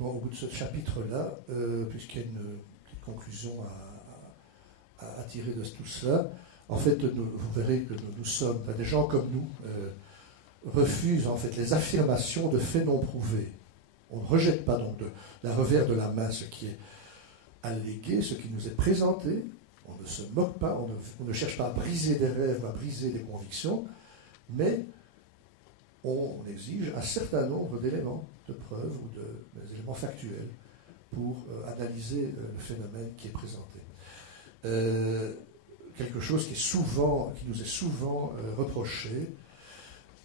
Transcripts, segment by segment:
pratiquement au bout de ce chapitre-là, puisqu'il y a une petite conclusion à tirer de tout cela. En fait, vous verrez que nous sommes, des gens comme nous, refusent en fait les affirmations de faits non prouvés. On ne rejette pas donc de la revers de la main ce qui est allégué, ce qui nous est présenté. On ne se moque pas, on ne cherche pas à briser des rêves, à briser des convictions, mais on exige un certain nombre d'éléments, de preuves ou d'éléments factuels pour analyser le phénomène qui est présenté. Quelque chose qui nous est souvent reproché,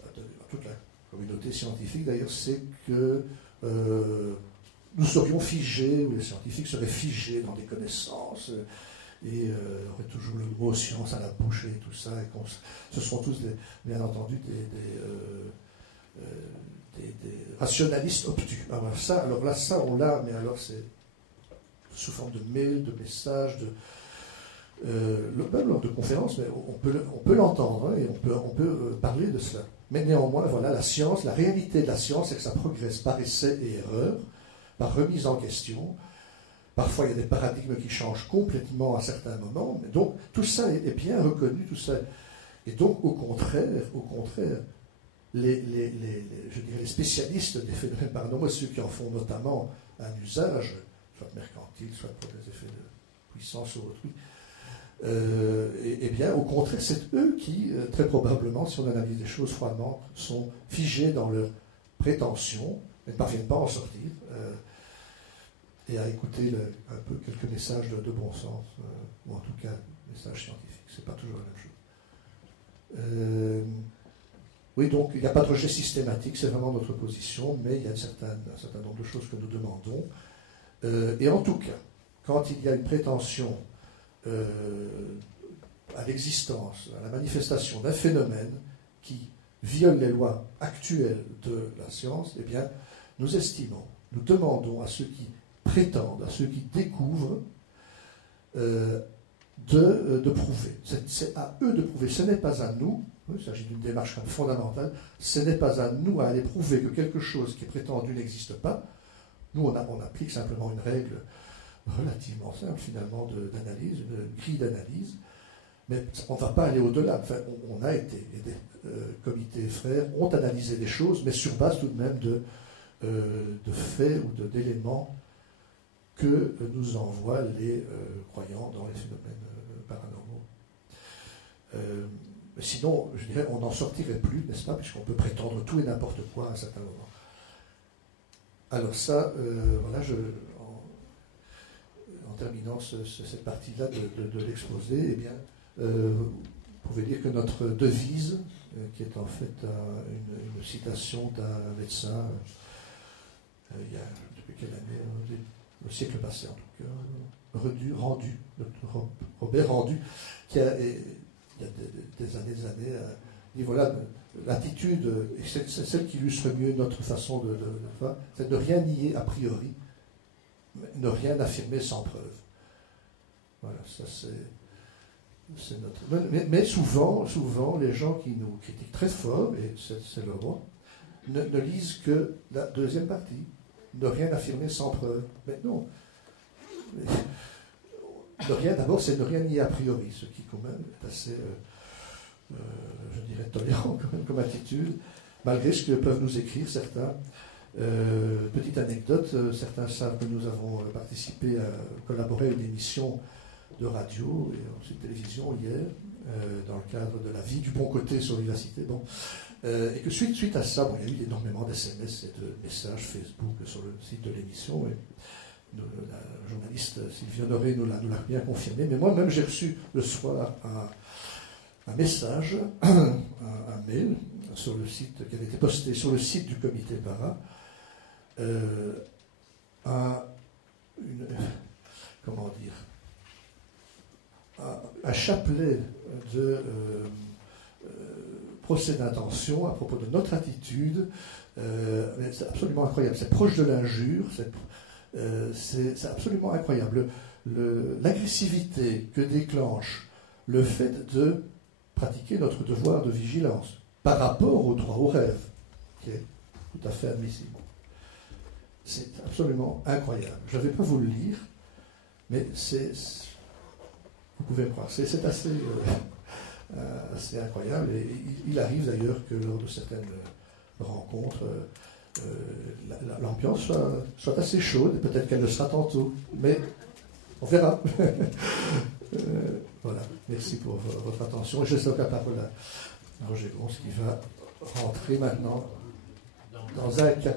dans toute la communauté scientifique d'ailleurs, c'est que nous serions figés, ou les scientifiques seraient figés dans des connaissances, et auraient toujours le mot science à la bouche et tout ça, et ce sont tous, bien entendu, des rationalistes obtus. Alors là, ça, on l'a, mais alors c'est sous forme de mails, de messages, même lors de conférences, mais on peut l'entendre, hein, et on peut parler de cela. Mais néanmoins, voilà, la science, la réalité de la science, c'est que ça progresse par essai et erreur, par remise en question. Parfois, il y a des paradigmes qui changent complètement à certains moments. Mais donc, tout ça est bien reconnu, tout ça. Et donc, au contraire, je dirais les spécialistes des phénomènes paranormaux, ceux qui en font notamment un usage, soit mercantile, soit pour des effets de puissance sur autrui, bien, au contraire, c'est eux qui, très probablement, si on analyse les choses froidement, sont figés dans leurs prétentions, mais ne parviennent pas à en sortir, et à écouter un peu quelques messages de bon sens, ou en tout cas, messages scientifiques. C'est pas toujours la même chose. Oui, donc, il n'y a pas de rejet systématique, c'est vraiment notre position, mais il y a un certain nombre de choses que nous demandons. Et en tout cas, quand il y a une prétention à l'existence, à la manifestation d'un phénomène qui viole les lois actuelles de la science, eh bien, nous demandons à ceux qui prétendent, à ceux qui découvrent, de prouver. C'est à eux de prouver. Ce n'est pas à nous, il s'agit d'une démarche fondamentale, ce n'est pas à nous à aller prouver que quelque chose qui est prétendu n'existe pas. Nous, on applique simplement une règle relativement simple, finalement, d'analyse, une grille d'analyse, mais on ne va pas aller au-delà. Enfin, on a été, des comités frères ont analysé des choses, mais sur base tout de même de faits ou d'éléments que nous envoient les croyants dans les phénomènes paranormaux. Sinon, je dirais, on n'en sortirait plus, n'est-ce pas, puisqu'on peut prétendre tout et n'importe quoi à un certain moment. Alors ça, voilà, en terminant cette partie-là de l'exposé, eh bien, vous pouvez dire que notre devise, qui est en fait une citation d'un médecin, il y a, depuis quelle année, le siècle passé en tout cas, rendu, Robert Rendu, qui a, il y a des années, dit voilà, l'attitude, et c'est celle qui illustre mieux notre façon de faire, c'est de rien nier a priori, ne rien affirmer sans preuve. Voilà, ça c'est notre. Mais souvent, les gens qui nous critiquent très fort, et c'est le roi, ne lisent que la deuxième partie. Ne rien affirmer sans preuve. Mais non. D'abord, c'est ne rien nier a priori, ce qui quand même est assez, je dirais, tolérant quand même comme attitude, malgré ce que peuvent nous écrire certains. Petite anecdote, certains savent que nous avons participé à collaborer à une émission de radio et ensuite télévision hier, dans le cadre de la vie du bon côté sur l'université. Bon. Et que suite à ça, il y a eu énormément d'SMS et de messages Facebook sur le site de l'émission. Et la journaliste Sylvie Honoré nous l'a bien confirmé. Mais moi-même, j'ai reçu le soir un message, un mail sur le site qui avait été posté sur le site du comité Para, un chapelet de procès d'intention à propos de notre attitude. C'est absolument incroyable. C'est proche de l'injure. C'est absolument incroyable. L'agressivité que déclenche le fait de pratiquer notre devoir de vigilance par rapport au droit au rêve, qui est tout à fait admissible. C'est absolument incroyable. Je ne vais pas vous le lire, mais vous pouvez me croire, c'est assez incroyable. Et il arrive d'ailleurs que lors de certaines rencontres, l'ambiance soit assez chaude, et peut-être qu'elle le sera tantôt, mais on verra. Voilà, merci pour votre attention. Et je laisse la parole à Roger Gons qui va rentrer maintenant dans un cas.